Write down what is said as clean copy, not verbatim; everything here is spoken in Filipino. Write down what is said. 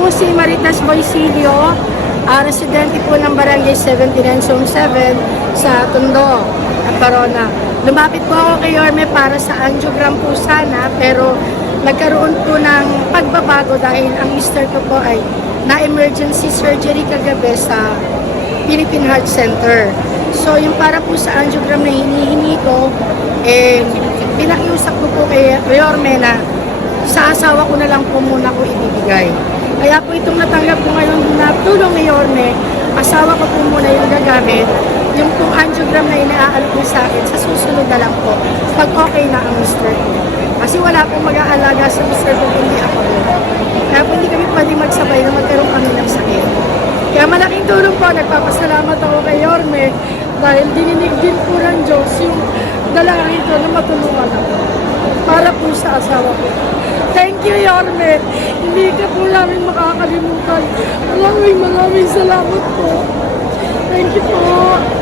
po si Maritas Boisilio, residente po ng Barangay 79 Zone 7 sa Tondo, Barona. Lumapit po ako kay Yorme para sa angiogram po sana, pero nagkaroon po ng pagbabago dahil ang mister ko po ay na-emergency surgery kagabi sa Philippine Heart Center. So, yung para po sa angiogram na hinihingi ko, pinakiusap ko po kay Yorme na sa asawa ko na lang po muna ko ibibigay. Kaya po itong natanggap ko ngayon na tulong ni Yorme, asawa ko po muna yung gagamit. Yung pong angiogram na inaaral po sa akin, sa susunod na lang po, pag okay na ang mister ko. Kasi wala pong mag-aalaga sa mister ko, hindi ako rin. Kaya po hindi kami pwede magsabay na magkaroon kami ng sakit. Kaya malaking tulong po, nagpapasalamat ako kay Yorme dahil dininig din po ng Diyos yung dalangin ko na matulungan ako para po sa asawa ko. Thank you, Yorme. Hindi ka po namin makakalimutan. Maraming salamat po. Thank you po.